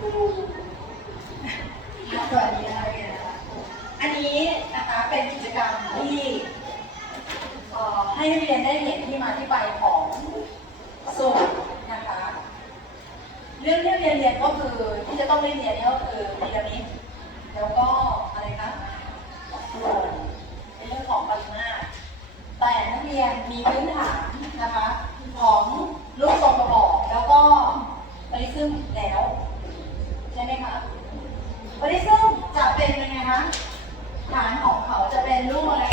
สวัสดีนะคะอันนี้นะคะเป็นกิจกรรมที่ให้นักเรียนได้เห็นที่มาที่ไปของสูตรนะคะเรื่องที่เรียนก็คือที่จะต้องเรียนก็คือพีระมิดแล้วก็อะไรคะเป็นเรื่องของปริมาตรแต่นักเรียนมีพื้นฐานนะคะของรูปทรงกระบอกแล้วก็ปริซึมแล้วใช่ไหมคะปริซึมจะเป็นยังไงคะฐานของเขาจะเป็นรูปอะไร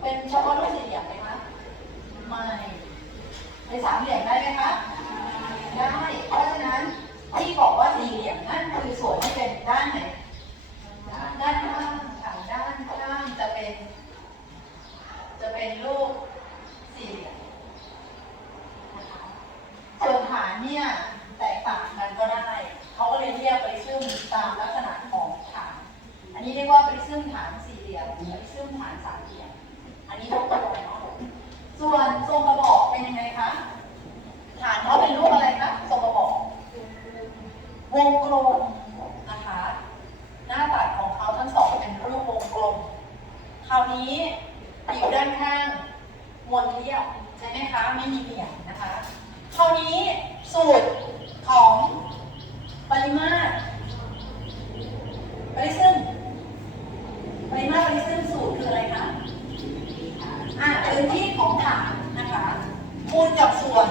เป็นเฉพาะรูปสี่เหลี่ยมไหมคะไม่เป็นสามเหลี่ยมได้ไหมคะได้เพราะฉะนั้นที่บอกว่าสี่เหลี่ยมนั่นคือส่วนที่เป็นด้านไหนด้านข้างค่ะด้านข้างจะเป็นรูปสี่เหลี่ยมนะคะส่วนฐานเนี่ยแตกต่างกันก็ได้เขาก็เลยเรียกปริซึมตามลักษณะของฐานอันนี้เรียกว่าปริซึมฐานสี่เหลี่ยมปริซึมฐานสามเหลี่ยมอันนี้ยกตัวอย่างเนาะส่วนทรงกระบอกเป็นยังไงคะฐานเขาเป็นรูปอะไรคะทรงกระบอกวงกลมนะคะหน้าตัดของเขาทั้งสองเป็นรูปวงกลมคราวนี้ผิวด้านข้างมนเรียบใช่ไหมคะไม่มีเหลี่ยมนะคะคราวนี้สูตรของปริมาตรปริซึมปริมาตรปริซึมสูตรคืออะไรคะพื้นที่ของฐานนะคะคูณกับส่วน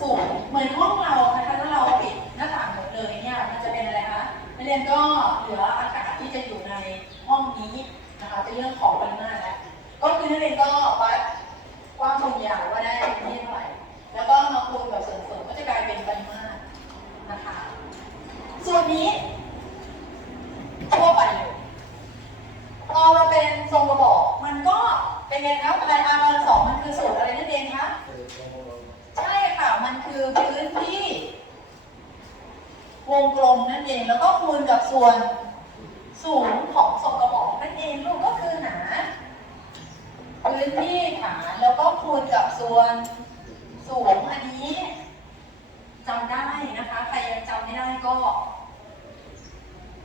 สูงเหมือนห้องเรานะคะถ้าเราปิดหน้าต่างหมดเลยเนี่ยมันจะเป็นอะไรคะนักเรียนก็เหลืออากาศที่จะอยู่ในห้องนี้นะคะเป็นเรื่องของปริมาตรแล้วก็คือนักเรียนก็วัดกว้างส่วนยาวว่าได้ที่เท่าไหร่แล้วก็มาคูณกับส่วนสูงก็จะกลายเป็นปริมาตรนะคะส่วนนี้ทั่วไปเลยพอมาเป็นทรงกระบอกมันก็เป็นไงครับอะไรR 2มันคือสูตรอะไรนั่นเองคะใช่ค่ะมันคือพื้นที่วงกลมนั่นเองแล้วก็คูณกับส่วนสูงของทรงกระบอกนั่นเองลูกก็คือหนาพื้นที่ฐานแล้วก็คูณกับส่วนสูงอันนี้จำได้นะคะใครยังจำไม่ได้ก็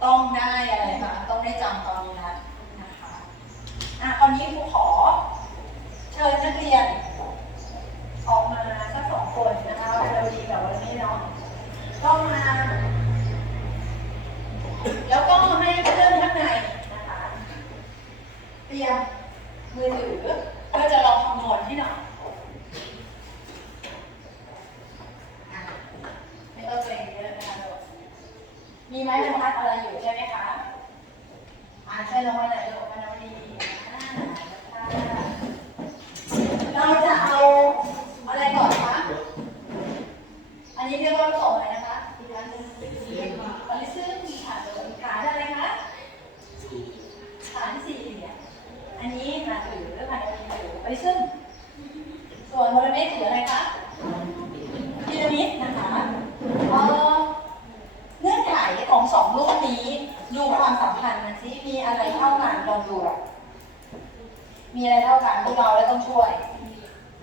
ต้องได้อะไรคะต้องได้จำตอนนี้นะนะคะตอนนี้ครูขอเชิญนักเรียนออกมาสัก2 คนนะคะเราดีกับวันนี้เนาะก็มาแล้วก็ให้เพื่อนข้างในนะคะเตรียมมือถือเพื่อจะลองคำนวณให้หน่อยไม่ต้องเกรงเยอะนะคะมีไม้บรรทัดอะไรอยู่ใช่ไหมคะใช่แล้วว่าไหนลูกมันเอาดีเราจะเอาอะไรก่อนคะอันนี้เรียกว่ารูปทรงอะไรนะคะอีกอันหนึ่งปริซึมฐานอะไรคะฐานสี่เหลี่ยมอันนี้มาถือปริซึมส่วนโมเลกุลถืออะไรคะพีระมิดนะคะเงื่อนไขของ2 รูปนี้ดูความสัมพันธ์มันสิมีอะไรเท่ากันลองดูมีอะไรเท่ากันที่เราแล้วต้องช่วย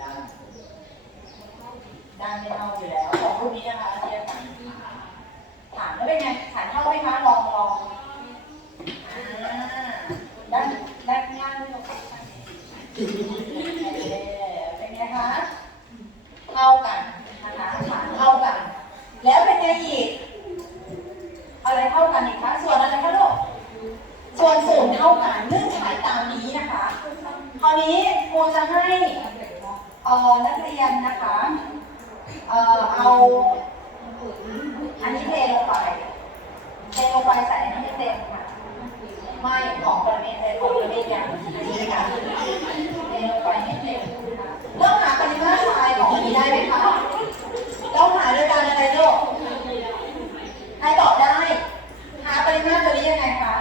ด้านไม่เท่าอยู่แล้ว2 รูปนี้นะคะเทียบฐานแล้วเป็นไงฐานเท่าไหมคะลองด้านข้างล่างนี่เราเป็นไงคะเท่ากันนะคะฐานเท่ากันแล้วเป็นไงอีกอะไรเท่ากันอีกคะส่วนอะไรคะลูกส่วนสูงเท่ากันเงื่อนไขตามนี้นะคะคราวนี้ครูจะให้นักเรียนนะคะเอาอันนี้เทลงไปใส่อันนี้ให้เต็มค่ะไม่ของประเภทอย่างอันนี้ค่ะเทลงไปให้เต็มนะคะเราหาปริมาตรทรายของอันนี้ได้ไหมคะเราหาโดยการอะไรลูกใครตอบได้หาปริมาตรตัวนี้ยังไงคะ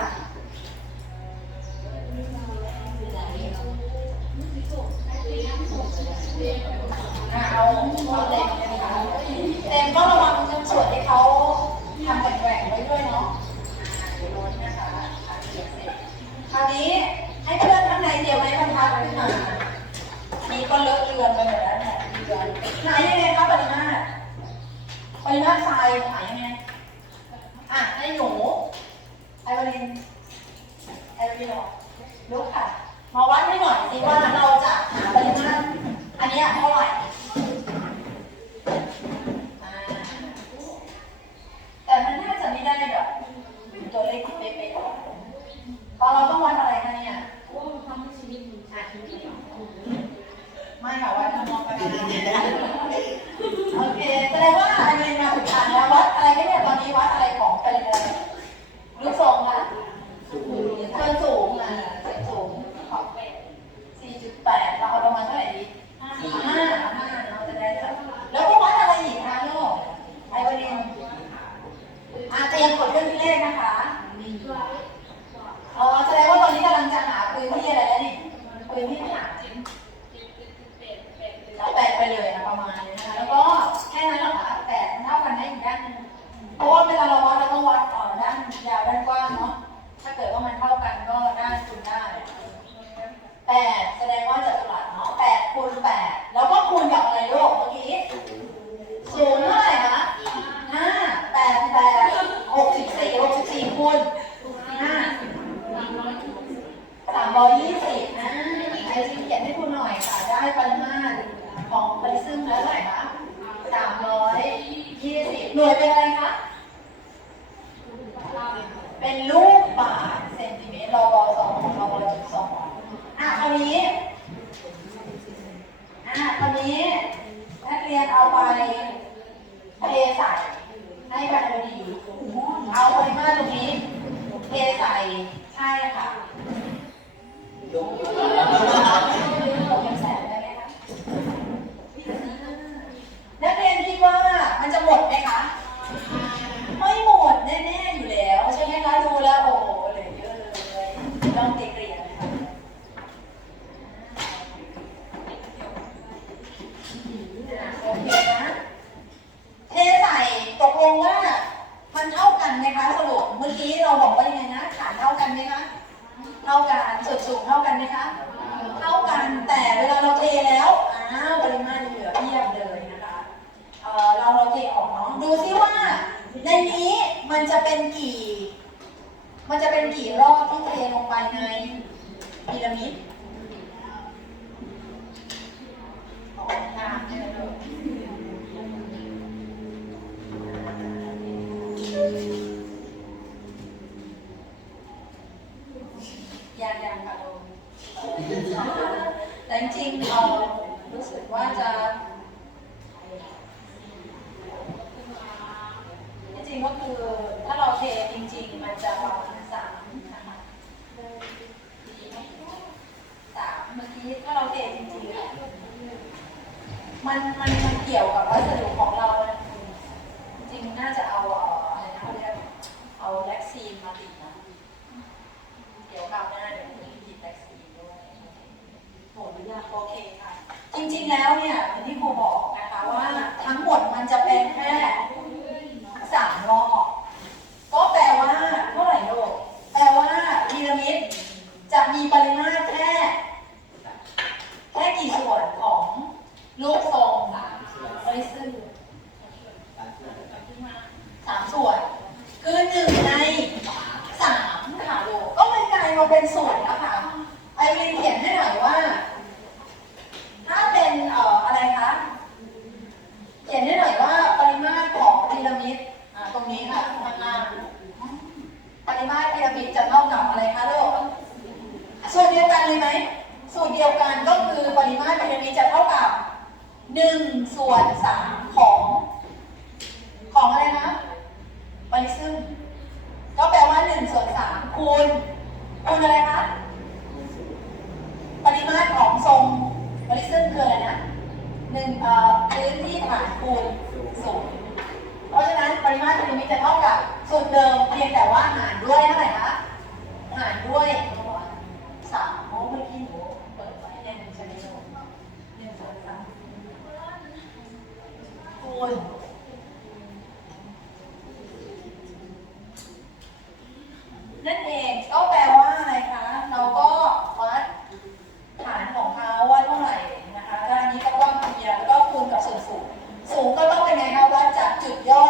เอาเต็มนะคะเต็มก็ระวังส่วนที่เขาทำแกว่งไว้ด้วยเนาะเดี๋ยวล้นนะคะคราวนี้ให้เพื่อนข้างในเดี๋ยวไม้บรรทัดขึ้นมานี่ก็เลอะเลือนไปหมดแล้วเนี่ยหายังไงคะปริมาตร ปริมาตรทรายหายังไงให้หนูไอวารินหรอลุกค่ะมาวัดให้หน่อยสิว่าเราจะหาปริมาตรอันนี้เท่าไหร่แต่มันน่าจะไม่ได้แบบตัวเลขที่เป๊ะๆเพราะเราต้องวัดอะไรคะเนี่ยไม่ค่ะวัดทำมองไปโอเคแสดงว่าไอวารินมาถูกทางแล้ววัดอะไรกันเนี่ยตอนนี้วัดอะไรของเป็นอะไรรูปทรงคะเส้นสูงเส้นสูงของ4.8เราเอาลงมาเท่าไหร่ดี5เราจะได้แล้วก็วัดอะไรอีกคะลูกไอวารินเตรียมกดเครื่องคิดเลขนะคะแสดงว่าตอนนี้กำลังจะหาพื้นที่อะไรแล้วนี่พื้นที่หาแล้วแปะไปเลยประมาณนี้นะคะแล้วก็แค่นั้นหรอคะแปะเท่ากันได้อีกด้านนึงเพราะว่าเวลาเราวัดเราต้องวัดด้านยาวด้านกว้างเนาะถ้าเกิดว่ามันเท่ากันก็ด้านคูณได้8แสดงว่าจัตุรัสเนาะ8คูณ8แล้วก็คูณกับอะไรลูกเมื่อกี้สูงเท่าไหร่คะ5 8 64คูณ320ไอซีเขียนให้คุณหน่อยค่ะได้ปริมาตรของปริซึมแล้วเท่าไหร่คะ320หน่วยเป็นอะไรคะเป็นลูกบาศก์เซนติเมตรรบ2รบจุด2คราวนี้นักเรียนเอาไปเทใส่ให้กันพอดีเอาปริมาตรตรงนี้เทใส่ใช่ค่ะนักเรียนคิดว่ามันจะหมดไหมคะไม่หมดแน่ๆอยู่แล้วใช่ไหมคะดูแล้วโอ้โหเหลือเยอะเลยต้องเกลี่ยนะคะโอเคนะเทใส่ตกลงว่ามันเท่ากันไหมคะสรุปเมื่อกี้เราบอกว่ายังไงนะฐานเท่ากันไหมคะเท่ากันส่วนสูงเท่ากันไหมคะเท่ากันแต่เวลาเราเทแล้วปริมาตรเหลือเพียบเลยนะคะเราเทออกเนาะดูซิว่าในนี้มันจะเป็นกี่รอบที่เทลงไปในพีระมิดยังค่ะลูกแต่จริงๆรู้สึกว่าจะจริงก็คือถ้าเราเทจริงๆมันจะประมาณ3นะคะ3เมื่อกี้ถ้าเราเทจริงๆมันเกี่ยวกับวัสดุของเราจริงน่าจะเอาอะไรนะเขาเรียกเอาแล็กซีนมาติดนะเดี๋ยวคราวหน้าเดี๋ยวผมจะติดแล็กซีนด้วยโหไม่ยากโอเคค่ะจริงๆแล้วเนี่ยอย่างที่ครูบอกนะคะว่าทั้งหมดมันจะเป็นแค่3 รอบก็แปลว่าเท่าไหร่ลูกแปลว่าพีระมิดจะมีปริมาตรแค่กี่ส่วนของรูปทรงปริซึม3 ส่วนคือ1 ใน 3ค่ะลูกก็เลยกลายมาเป็นสูตรนะคะไอรินเขียนให้หน่อยว่าถ้าเป็นอะไรคะเขียนให้หน่อยว่าปริมาตรของพีระมิดตรงนี้ค่ะข้างล่างปริมาตรพีระมิดจะเท่ากับอะไรคะลูกสูตรเดียวกันเลยไหมสูตรเดียวกันก็คือปริมาตรพีระมิดจะเท่ากับ1/3ของอะไรนะปริซึมก็แปลว่า1/3คูณอะไรคะปริมาตรของทรงปริซึมคืออะไรนะพื้นที่ฐานคูณสูงเพราะฉะนั้นปริมาตรพีระมิดจะเท่ากับสูตรเดิมเพียงแต่ว่าหารด้วยเท่าไหร่คะหารด้วย3เมื่อกี้หนูเปิดไว้แน่นใช่ไหมลูก1/3คูณนั่นเองก็แปลว่าอะไรคะเราก็วัดฐานของเขาว่าเท่าไหร่นะคะด้านนี้ก็ต้องเพียร์แล้วก็คูณกับส่วนสูงก็ต้องเป็นไงคะวัดจากจุดยอ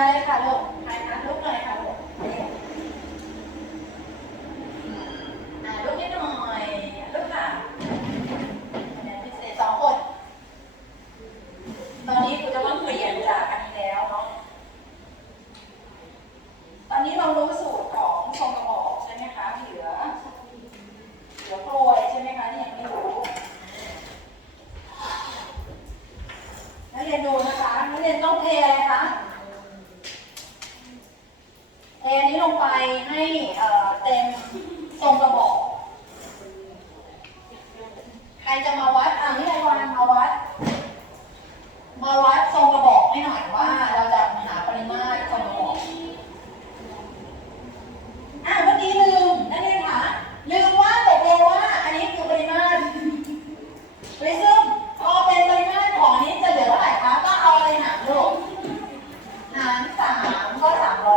เลยค่ะลูกใครคะลูกเลยค่ะลูกลูกนิดหน่อยลูกค่ะคะแนนพิเศษ2 คน ตอนนี้ครูจะต้องเปลี่ยนจากอันนี้แล้วเนาะตอนนี้เรารู้สูตรของทรงกระบอกใช่ไหมคะเหลือกล้วยใช่ไหมคะที่ยังไม่รู้นักเรียนดูนะคะนักเรียนต้องเทอะไรคะเทอันนี้ลงไปให้เต็มทรงกระบอกใครจะมาวัดนี่ไอวานมาวัดทรงกระบอกให้หน่อยว่าเราจะหาปริมาตรทรงกระบอกเมื่อกี้ลืมนักเรียนคะลืมว่าตกลงว่าอันนี้คือปริมาตรซึ่งพอเป็นปริมาตรของนี้จะเหลือเท่าไหร่คะก็เอาอะไรหารลูกหาร3ก็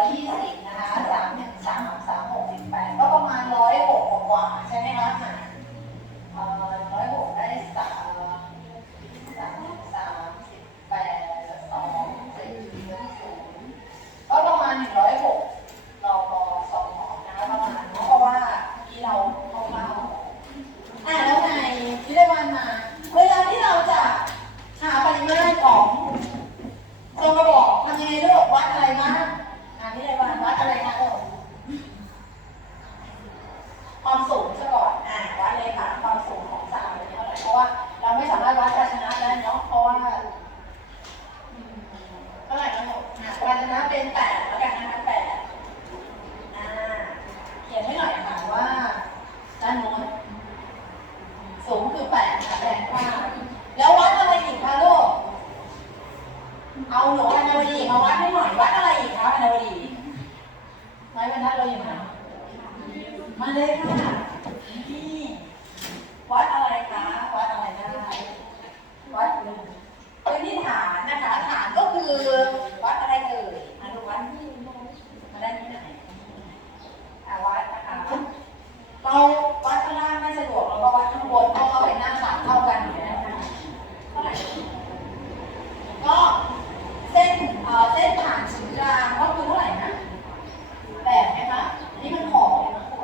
320นะคะ3 1 3 3 6 18ก็ประมาณ106กว่าใช่ไหมคะ106ได้ก็ประมาณ106เราพอ2นะคะประมาณเพราะว่าที่เราเข้ามาแล้วไงที่ได้วันมาเวลาที่เราจะหาปริมาตรของทรงกระบอกทำยังไงลูกวัดอะไรบ้างที่ได้วันวัดอะไรนะความสูงซะก่อนวัดเลยค่ะความสูงของสระเป็นเท่าไหร่เพราะว่าเราไม่สามารถวัดภาชนะได้เนาะเพราะว่าเท่าไหร่นะลูกภาชนะเป็น8แล้วกันนะคะ8เขียนให้หน่อยค่ะว่าด้านโน้นสูงคือ8ค่ะแรงกว้างแล้ววัดอะไรอีกคะลูกเอาหนูอานาวดีมาวัดให้หน่อยวัดอะไรอีกคะอานาวดีไม้บรรทัดเราอยู่ไหนมาเลยค่ะนี่วัดอะไรคะวัดอะไรได้วัดพื้นที่ฐานนะคะฐานก็คือวัดอะไรเอ่ยดูวัดที่มาได้ที่ไหนวัดนะคะเราวัดข้างล่างไม่สะดวกเราก็วัดข้างบนเพราะเราเป็นหน้าฐานเท่ากันอยู่แล้วเท่าไหร่ก็เส้นผ่านศูนย์กลางก็คือเท่าไหร่นะ8ไหมคะนี่มันขอบเลยนะ8.5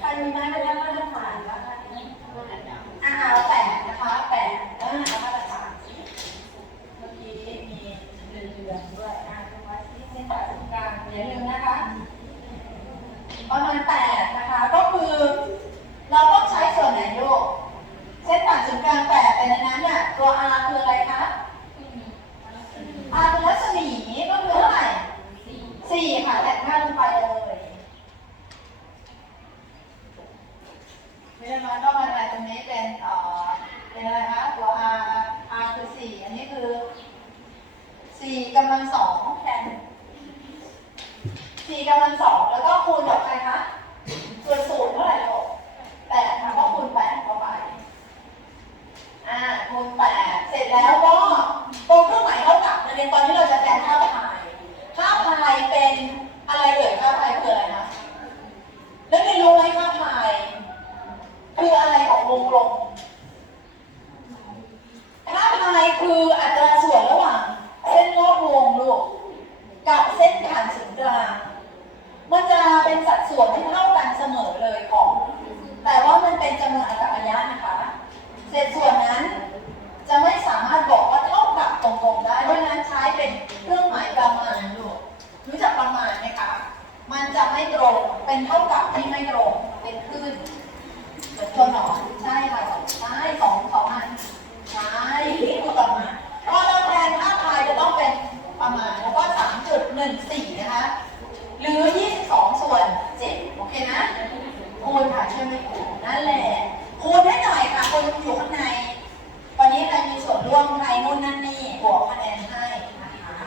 ใครมีไม้บรรทัดมาตรฐานบ้างเอา8นะคะ8เอามาตรฐานเมื่อกี้มีเดือนด้วยตรงนี้เส้นผ่านศูนย์กลางอย่าลืมนะคะประมาณ8นะคะก็คือเราต้องใช้ส่วนไหนลูกเส้นผ่านศูนย์กลาง8แต่ในนั้นเนี่ยตัว R คืออะไรคะ R คือรัศมีก็คือเท่าไหร่4ค่ะแตะหน้าลงไปเลยไม่ได้มาต้องมาอะไรตรงนี้เป็นอะไรคะตัว R คือ4อันนี้คือ4กำลัง2แทน4กำลัง2แล้วก็คูณกับใครคะส่วนสูตรเท่าไหร่ลูก8ค่ะก็คูณ8เข้าไปคูณ8เสร็จแล้วก็ตรงเครื่องหมายเท่ากับในเรียนตอนนี้เราจะแทนค่าพายเป็นอะไรเอ่ยค่าพายคืออะไรนะแล้วเรียนรู้ไหมค่าพายคืออะไรของวงกลมค่าพายคืออัตราส่วนระหว่างเส้นรอบวงลูกกับเส้นผ่านศูนย์กลางมันจะเป็นสัดส่วนที่เท่ากันเสมอเลยของแต่ว่ามันเป็นจำนวนอัตราระยะนะคะเศษส่วนนั้นจะไม่สามารถบอกว่าเท่ากับตรงๆได้เพราะนั้นใช้เป็นเครื่องหมายประมาณลูกรู้จักประมาณไหมคะมันจะไม่ตรงเป็นเท่ากับที่ไม่ตรงเป็นคลื่นเหมือนตัวหนอนใช่ค่ะใช่สองอันใช่นี่คือประมาณพอเราแทนค่าพายจะต้องเป็นประมาณแล้วก็ 3.14 นะคะหรือ22ส่วน7โอเคนะคูณค่ะใช่ไหมคูณนั่นแหละคูณให้หน่อยค่ะคนอยู่ข้างในวันนี้ใครมีส่วนร่วมใครนู่นนั่นนี่บวกคะแนนให้นะคะ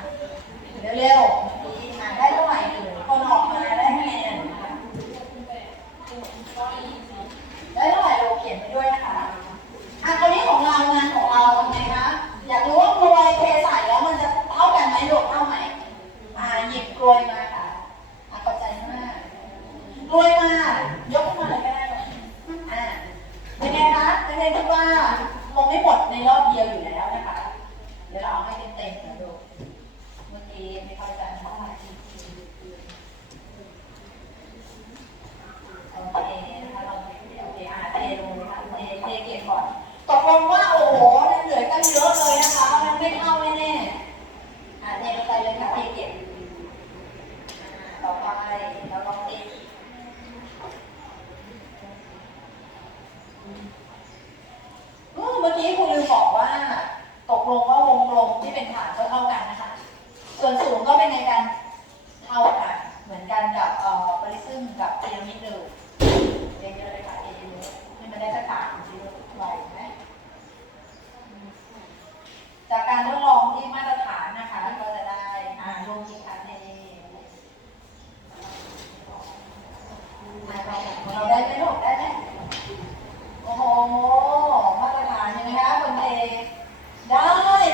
เร็วๆได้เท่าไหร่คนออกมาได้คะแนนได้เท่าไหร่เราเขียน ลงไม่หมดในรอบเดียวอยู่แล้วนะคะเดี๋ยวเราเอาให้เต็มๆนะดูเมื่อกี้ไม่เข้าใจเท่าไหร่โอเคนะคะเราโอเคเทลงเลยค่ะเทเก็บก่อนตกลงว่าโอ้โหเหลือกันเยอะเลยนะคะมันไม่เข้าแน่ๆเทลงไปเลยค่ะเทเก็บต่อไปเราลองเทเมื่อกี้คุณลืมบอกว่าตกลงว่าวงกลมที่เป็นฐานก็เท่ากันนะคะส่วนสูงก็เป็นไงกันเท่ากันเหมือนกันกับบริซึมกับพีระมิดเลยเยอะๆเลยค่ะเยอะๆให้มันได้สักฐานสิไหวไหมจากการทดลองที่มาตรฐานนะคะก็จะได้ลงกี่ครั้งในเราได้ไหมลูกได้ไหมโอ้โหมาตรฐานยังไงคะคนเทได้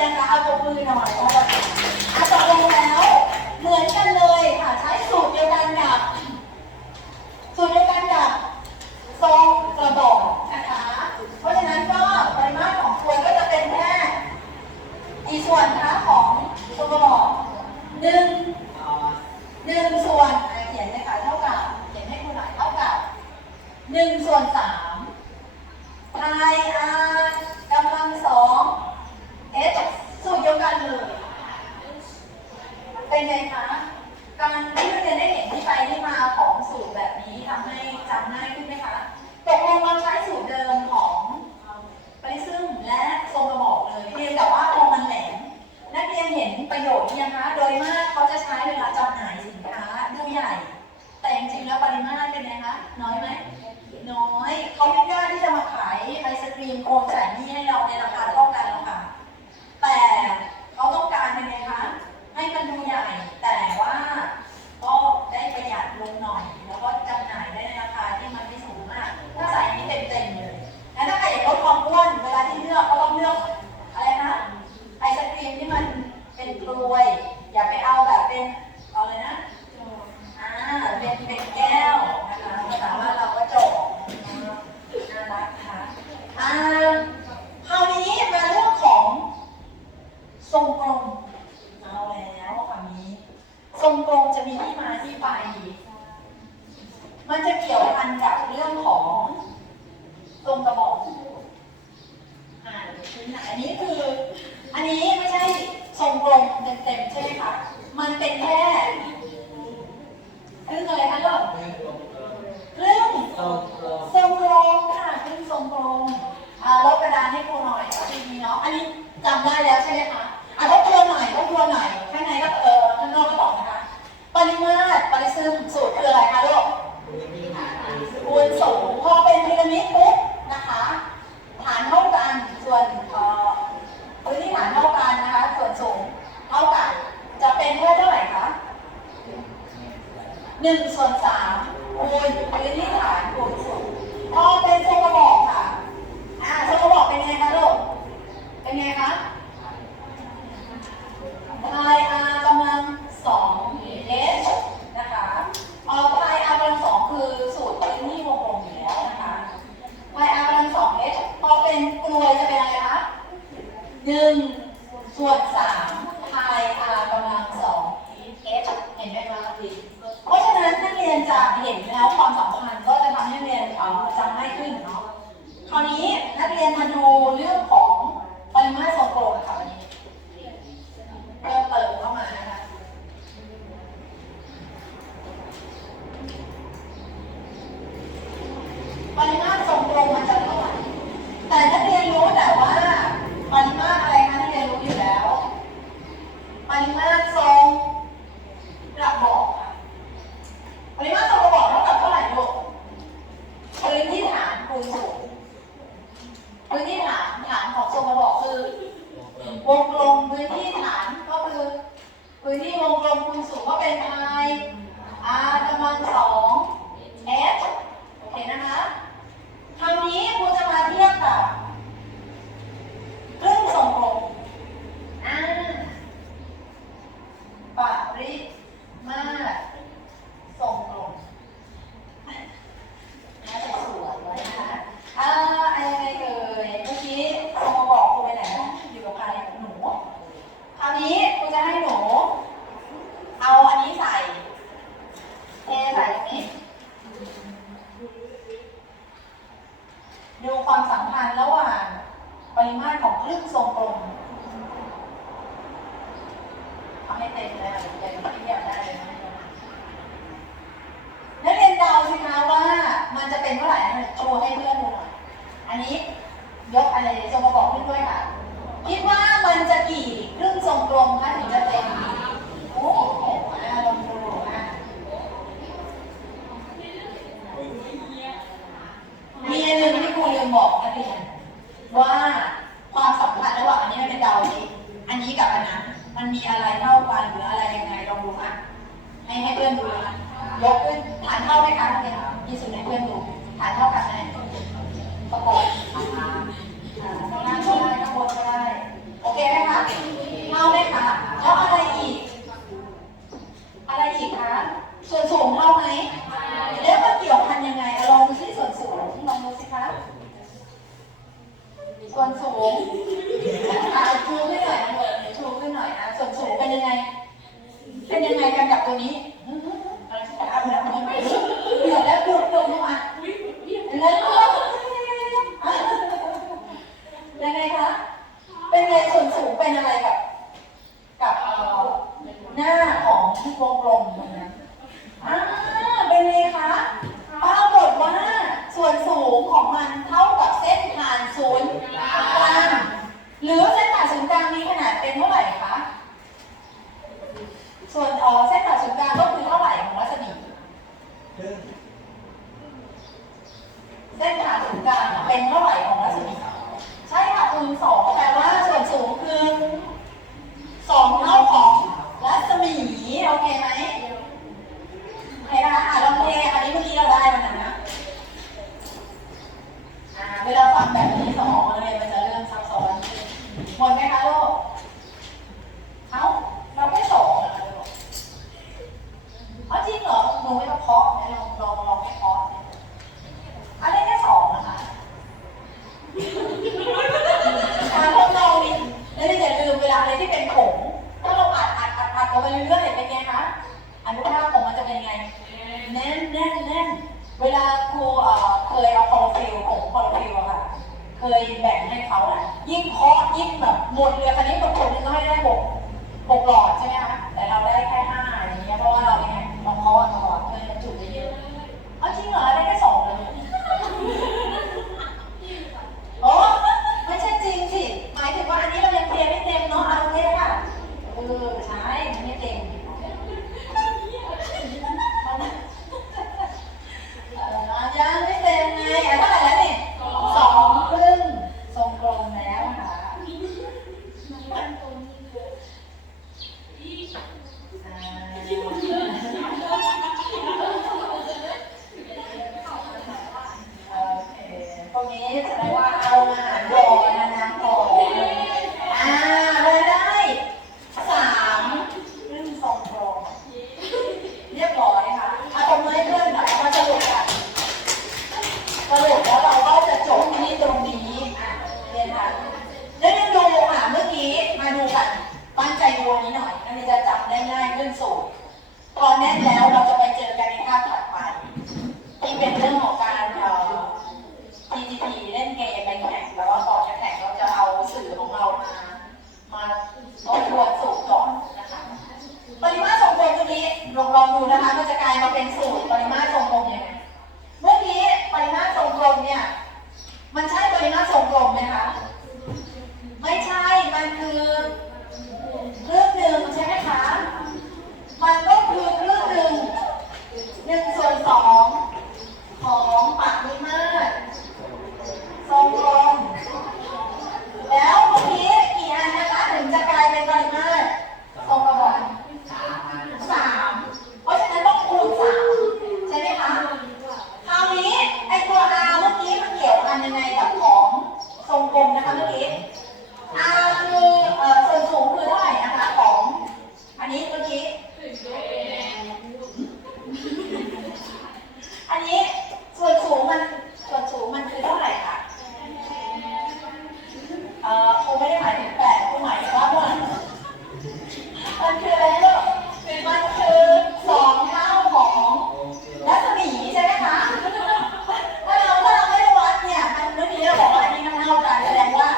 นะคะเอาปรบมือหน่อยนะคะตกลงแล้วเหมือนกันเลยค่ะใช้สูตรเดียวกันกับทรงกระบอกนะคะเพราะฉะนั้นก็ปริมาตรของส่วนก็จะเป็นแค่กี่ส่วนคะของทรงกระบอกหนึ่งส่วนเขียนเลยค่ะเท่ากับเขียนให้คุณหน่อยเท่ากับ1/3 pi r กำลัง2 h สูตรเดียวกันเลยเป็นไงคะการที่นักเรียนได้เห็นที่ไปที่มาของสูตรแบบนี้ทำให้จำง่ายขึ้นไหมคะตกลงเราใช้สูตรเดิมของปริซึมและทรงกระบอกเลยเพียงแต่ว่าพอมันแหลมนักเรียนเห็นประโยชน์ยังคะโดยมากเขาจะใช้เวลาจำหน่ายสินค้าดูใหญ่แต่จริงๆแล้วปริมาตรเป็นไงคะน้อยไหมน้อยเขาไม่กล้าที่จะมาขายไอศกรีมโคนแสนนี่ให้เราในราคาเท่ากันหรอกค่ะแต่เขาต้องการเป็นไงคะให้มันดูใหญ่แต่ว่าก็ได้ประหยัดลงหน่อยแล้วก็จำหน่ายได้ในราคาที่มันไม่สูงมากถ้าใส่นี้เต็มๆเลยแล้วถ้าใครอยากลดความอ้วนเวลาที่เลือกก็ต้องเลือกอะไรนะไอศกรีมที่มันเป็นกลวยอย่าไปเอาแบบเป็นเอาเลยนะเป็นแก้วนะคะภาษาบ้านเราก็จบน่ารักค่ะคราวนี้มาเรื่องของทรงกลมเอาแล้วคำนี้ทรงกลมจะมีที่มาที่ไปมันจะเกี่ยวพันกับเรื่องของทรงกระบอกอันนี้ไม่ใช่ทรงกลมเต็มๆใช่ไหมคะมันเป็นแค่ครึ่งอะไรคะลูกครึ่งทรงกลมค่ะครึ่งทรงกลมลบกระดานให้ครูหน่อยดีๆเนาะอันนี้จำได้แล้วใช่ไหมคะทบทวนหน่อยข้างในก็ข้างนอกก็บอกนะคะปริมาตรปริซึมสูตรคืออะไรคะลูกคูณสูงพอเป็นพีระมิดปุ๊บนะคะฐานเท่ากันส่วนพื้นที่ฐานเท่ากันนะคะส่วนสูงเท่ากันจะเป็นแค่เท่าไหร่คะ1/3คูณพื้นที่ฐานคูณสูงพอเป็นทรงกระบอกค่ะทรงกระบอกเป็นไงคะลูกเป็นไงคะpi r กำลัง2 h นะคะpi r กำลัง2คือสูตรพื้นที่วงกลมอยู่แล้วนะคะ pi r กำลัง2 h พอเป็นกลวยจะเป็นอะไรคะ1/3 pi r กำลัง2 h เห็นไหมคะเพราะฉะนั้นนักเรียนจะเห็นแล้วความสำคัญก็จะทำให้นักเรียนจำง่ายขึ้นเนาะคราวนี้นักเรียนมาดูเรื่องของปริมาตรทรงกลมค่ะวันนี้เริ่มเติมเข้ามานะคะปริมาตรทรงกลมมันจะเท่าไหร่แต่นักเรียนรู้แต่ว่าปริมาตรอะไรคะนักเรียนรู้อยู่แล้วปริมาตรทรงกระบอกค่ะปริมาตรทรงกระบอกเท่ากับเท่าไหร่ลูกพื้นที่ฐานคูณสูงพื้นที่ฐานของทรงกระบอกคือวงกลมพื้นที่ฐานก็คือพื้นที่วงกลมคูณสูงก็เป็น pi r กำลัง2 h โอเคนะคะคราวนี้ครูจะมาเทียบกับครึ่งทรงกลมปริมาตรทรงกลมสวยๆไว้นะคะอะไรเอ่ยเมื่อกี้ ริมาตรของครึ่งทรงกลมทำให้เต็มเลยอย่างที่อยากได้เลยนะนักเรียนเดาสิคะว่ามันจะเป็นเท่าไหร่โชว์ให้เพื่อนดูหน่อยอันนี้ยกอะไรทรงกระบอกขึ้นด้วยค่ะคิดว่ามันจะกี่ครึ่งทรงกลมคะถึงจะเต็มโอ้โหลองดูนะมีอันหนึ่งที่ครูลืมบอกนักเรียนว่าความสัมพันธ์ระหว่างอันนี้เป็นเดาสิอันนี้กับอันนั้นมันมีอะไรเท่ากันหรืออะไรยังไงลองดูอ่ะให้เพื่อนดูนะยกขึ้นฐานเท่าไหมคะนักเรียนมีส่วนให้เพื่อนดูฐานเท่ากันไหมประกบข้างล่างก็ได้ข้างบนก็ได้โอเคไหมคะเท่าไหมคะแล้วอะไรอีกอะไรอีกคะส่วนสูงเท่าไหมแล้วมันเกี่ยวพันยังไงลองดูสิส่วนสูงลองดูสิคะส่วนสูงชูขึ้นหน่อยนะชูขึ้นหน่อยนะส่วนสูงเป็นยังไงกันกับตัวนี้อะไรสักอย่างแล้วเดี๋ยวแล้วดูอ่ะแล้วยังไงคะเป็นไงส่วนสูงเป็นอะไรกับหน้าของวงกลมตรงนั้นเป็นไงคะปรากฏว่าส่วนสูงของมันเท่ากับเส้นผ่านศูนย์กลางหรือเส้นผ่านศูนย์กลางมีขนาดเป็นเท่าไหร่คะส่วนเส้นผ่านศูนย์กลางก็คือเท่าไหร่ของรัศมีเส้นผ่านศูนย์กลางเป็นเท่าไหร่ของรัศมีใช่ค่ะคูณ2แปลว่าส่วนสูงคือ2เท่าของรัศมีโอเคไหมโอเคนะคะลองเทอันนี้เมื่อกี้เราได้มันนะเวลาฟังแบบนี้สมองเลยมันจะเริ่มซับซ้อนหมดไหมคะลูกเราแค่2นะคะลูกจริงเหรอหนูไม่ต้องเคาะลองไม่เคาะอันนี้แค่2นะคะทดลองนี่แล้วอย่าลืมเวลาอะไรที่เป็นผงถ้าเราอัดลงไปเรื่อยๆเป็นไงคะอนุภาคของมันจะเป็นยังไงแน่นเวลาครูเคยเอาคลอโรฟิลของคลอโรฟิลอะค่ะเคยแบ่งให้เขาอะยิ่งเคาะยิ่งแบบหมดเลยคันนี้ตัวนึงก็ให้ได้6หลอดใช่ไหมคะแต่เราได้แค่5อย่างเงี้ยเพราะว่าเราเป็นไงเราเคาะตลอดเลยจุดเยอะจริงเหรอได้แค่2เลยโอ้ไม่ใช่จริงสิหมายถึงว่าอันนี้เรายังเทไม่เต็มเนาะเอาเทค่ะใช่ไม่เต็มยังไม่เต็มไงเท่าไหร่แล้วนี่2 ครึ่งทรงกลมแล้วค่ะตรงนี้แสดงว่าเอาอาหารรอนะพอเราได้3 ครึ่งทรงกลมเรียบร้อยค่ะตรงนี้เพื่อนแบบมาสรุปกันแล้วเราก็จะจบที่ตรงนี้เรียนค่ะแล้วดูเมื่อกี้มาดูกันตั้งใจดูนี้หน่อยนักเรียนจะจับได้ง่ายขึ้นสูตรพอแน่นแล้วเราจะไปเจอกันในคาบถัดไปที่เป็นเรื่องของการTTT เล่นเกมไปแข่งแล้วก่อนจะแข่งเราจะเอาสื่อของเรามาทวนสูตรก่อนนะคะปริมาตรทรงกลมตรงนี้ลองดูนะคะมันจะกลายมาเป็นสูตรปริมาตรทรงกลมยังไงเมื่อกี้ปริมาตรทรงกลมเนี่ยมันใช่ปริมาตรทรงกลมไหมคะไม่ใช่มันคือครึ่งหนึ่งใช่ไหมคะมันก็คือครึ่งหนึ่ง1/2ของปริมาตรทรงกลมแล้วเมื่อกี้กี่อันนะคะถึงจะกลายเป็นปริมาตรทรงกระบอก3เพราะฉะนั้นต้องคูณ3ใช่ไหมคะคราวนี้ไอตัว R เมื่อกี้มันเกี่ยวกันยังไงกับของทรงกลมนะคะเมื่อกี้ R คือส่วนสูงคือเท่าไหร่นะคะของอันนี้เมื่อกี้อันนี้ส่วนสูงมันคือเท่าไหร่คะคงไม่ได้หมายถึง8คงหมายถึงว่ามันคืออะไรลูกมันคือ2 เท่าของรัศมีใช่ไหมคะถ้าเราไม่ได้วัดเนี่ยมันเมื่อกี้เราบอกว่าอันนี้มันเท่ากันแสดงว่า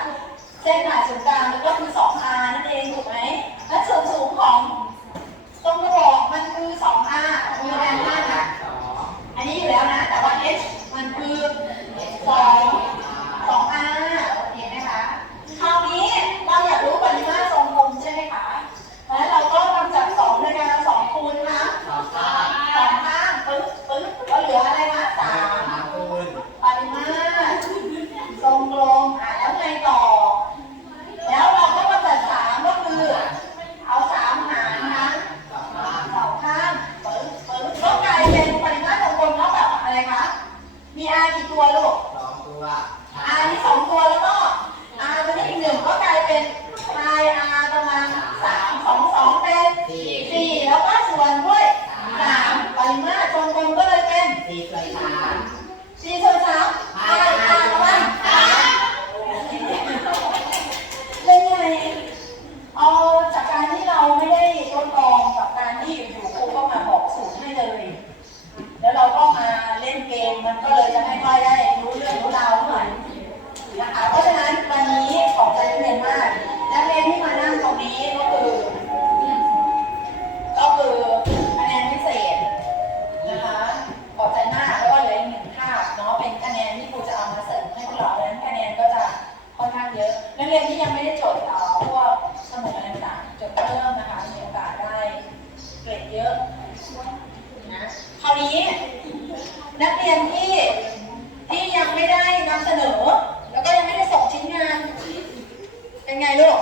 เรียนที่ยังไม่ได้จดพวกสมุดอะไรต่างๆจดเพิ่มนะคะมีโอกาสได้เกรดเยอะนะคราวนี้นักเรียนที่ยังไม่ได้นำเสนอแล้วก็ยังไม่ได้ส่งชิ้นงานเป็นไงลูก